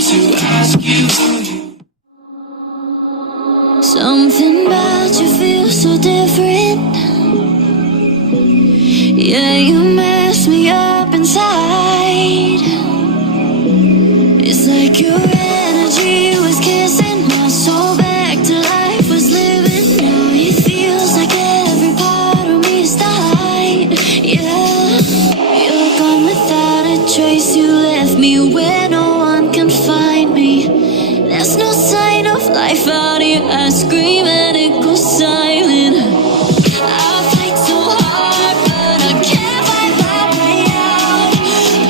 to ask you. Something about you feels so different. Yeah, you mess me up inside. It's like your energy was kissing my soul back to life, was living. Now it feels like every part of me is died. Yeah, you're gone without a trace. You left me where no one can find me. There's no sign of life out here. I scream and it goes silent. I fight so hard, but I can't find my way out.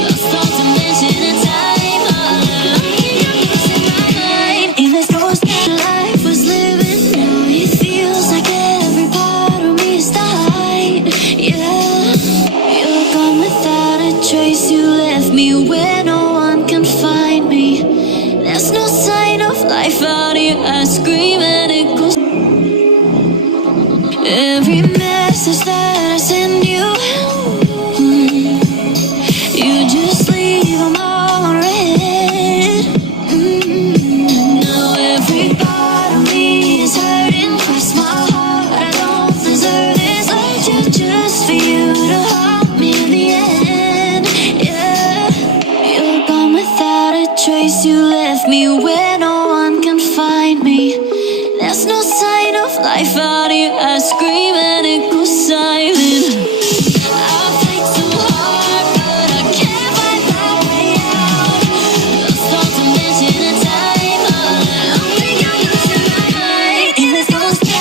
Lost all dimension and time. I'm losing my mind. In this ghost life was living. Now it feels like every part of me is died. Yeah, you're gone without a trace. You left me where no one can find me. There's no sign of life out here. I scream and it goes. Every message that I send you, you just leave them all unread. Now every part of me is hurting. Cross my heart, I don't deserve this. I just for you to help me in the end. Yeah, you're gone without a trace. You left me where no one can find me. There's no sign of life out here. I scream and it goes silent. I fight so hard, but I can't find my way out. Lost all dimension and time. I think I'm losing my mind. In this ghost goes.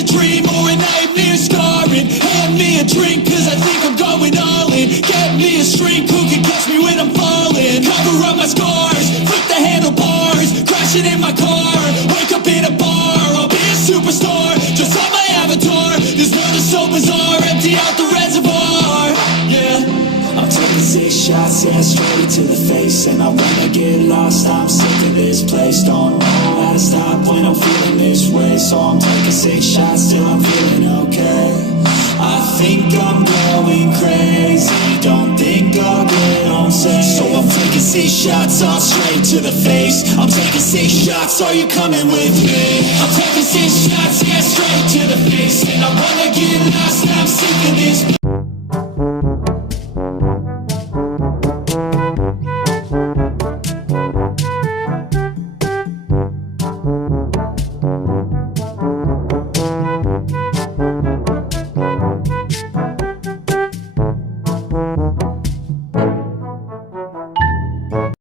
a dream or a nightmare scarring. Hand me a drink cause I think I'm going all in. Get me a shrink who can catch me when I'm falling. Cover up my scars, flip the handlebars, crashing in my car, wake up in a bar. I'll be a superstar, just on my avatar. This world is so bizarre, empty out the reservoir. Yeah, I'm taking 6 shots, yeah, straight to the face. And I wanna get lost, I'm sick of this place. Don't know how to stop when I'm feeling this way. So I'm taking 6 shots till I'm feeling okay. I think I'm going crazy, don't think I'll get on safe. So I'm taking 6 shots, all straight to the face. I'm taking 6 shots, are you coming with me? I'm taking 6 shots, yeah, straight to the face. And I wanna get lost, I'm sick of this